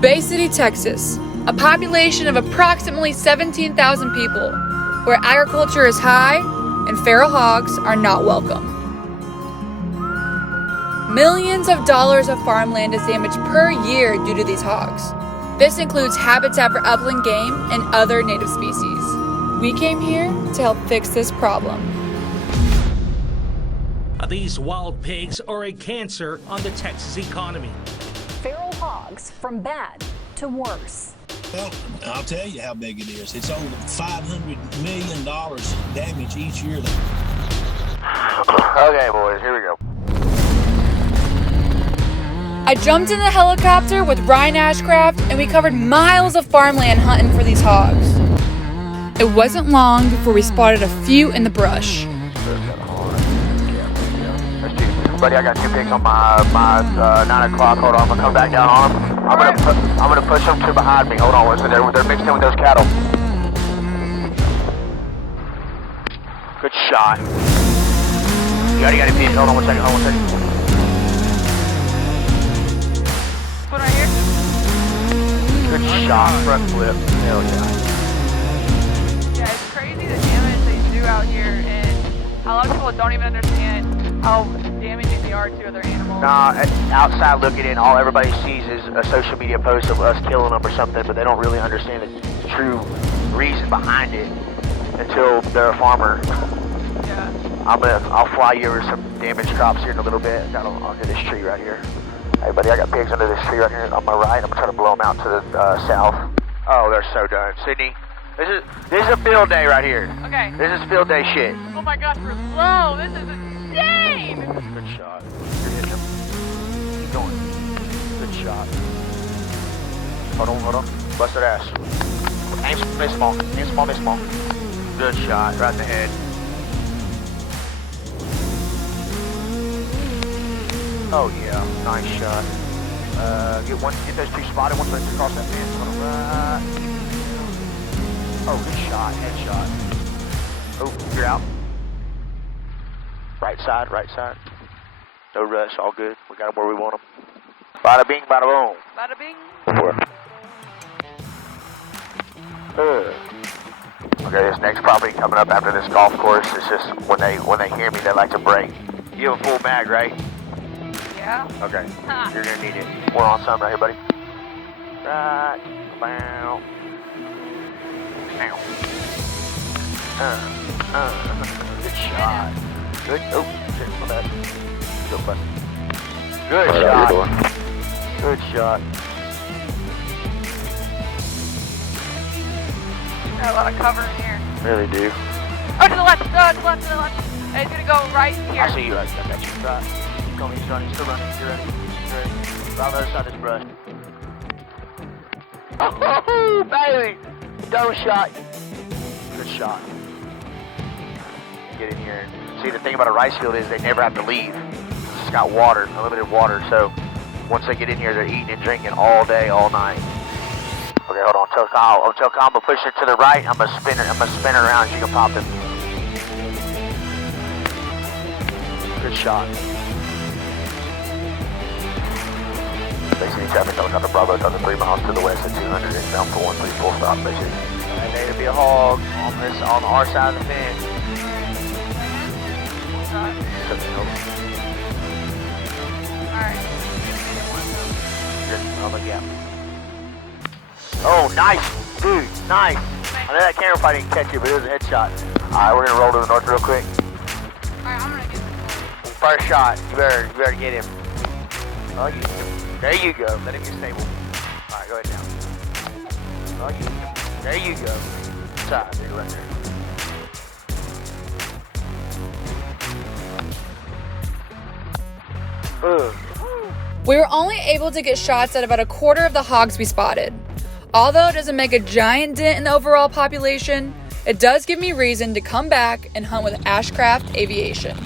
Bay City, Texas, a population of approximately 17,000 people, where agriculture is high and feral hogs are not welcome. Millions of dollars of farmland is damaged per year due to these hogs. This includes habitat for upland game and other native species. We came here to help fix this problem. These wild pigs are a cancer on the Texas economy. Feral hogs from bad to worse. Well, I'll tell you how big it is. It's over $500 million damage each year. Okay, boys, here we go. I jumped in the helicopter with Ryan Ashcraft and we covered miles of farmland hunting for these hogs. It wasn't long before we spotted a few in the brush. Buddy, I got 2 pigs on my 9 o'clock. Hold on, I'm gonna come back down on them. I'm gonna push them to behind me. Hold on, so they're mixed in with those cattle. Good shot. You already got a pig. Hold on one second. One right here. Good shot, front flip. Hell yeah. Yeah, it's crazy the damage they do out here, and a lot of people don't even understand how damaging they are to other animals. Nah, outside looking in, all everybody sees is a social media post of us killing them or something, but they don't really understand the true reason behind it until they're a farmer. Yeah. I'll fly you over some damaged crops here in a little bit. Got them under this tree right here. Hey buddy, I got pigs under this tree right here on my right. I'm gonna try to blow them out to the south. Oh, they're so done. Sydney, this is a field day right here. Okay. This is field day shit. Oh my gosh, we're slow. This is insane. Good shot. You're hitting them. Keep going. Good shot. Hold on. Bust that ass. Aim miss small. Miss small. Good shot. Right in the head. Oh yeah, nice shot. Get those 2 spotted once they cross that fence. Right. Oh, good shot. Headshot. Oh, you're out. Right side. No rush, all good. We got them where we want them. Bada bing, bada boom. Bada bing. Okay, this next property coming up after this golf course, it's just when they hear me, they like to break. You have a full mag, right? Yeah. Okay. You're gonna need it. We're on some right here, buddy. Right. Bow. Good shot. Good. Oh, shit, my bad. Good bud. Good shot. Good shot. Got a lot of cover in here. Really do. Oh, to the left. To the left. It's gonna go right here. I see you. I got you. Right. Keep going. He's running. Still running. You're ready. Right on the other side of this brush. Oh, baby! Double shot. Good shot. Get in here. See, the thing about a rice field is they never have to leave. It's got water, unlimited water. So once they get in here, they're eating and drinking all day, all night. Okay, hold on. Tell Kyle. Tell Kyle I'm gonna push it to the right. I'm gonna spin it around. You can pop it. Good shot. Basically, traffic helicopter Bravo, it's under 3 miles to the west at 200 inbound for 13 full stop, basically. And there'll be a hog on our side of the fence. Alright. On the gap. Oh, nice, dude, nice. I know that camera probably didn't catch you, but it was a headshot. Alright, we're gonna roll to the north real quick. Alright, I'm gonna get this. First shot, you better get him. Oh, there you go. Let him get stable. All right, go ahead now. Oh, there you go. Side, there, right there. We were only able to get shots at about a quarter of the hogs we spotted. Although it doesn't make a giant dent in the overall population, it does give me reason to come back and hunt with Ashcraft Aviation.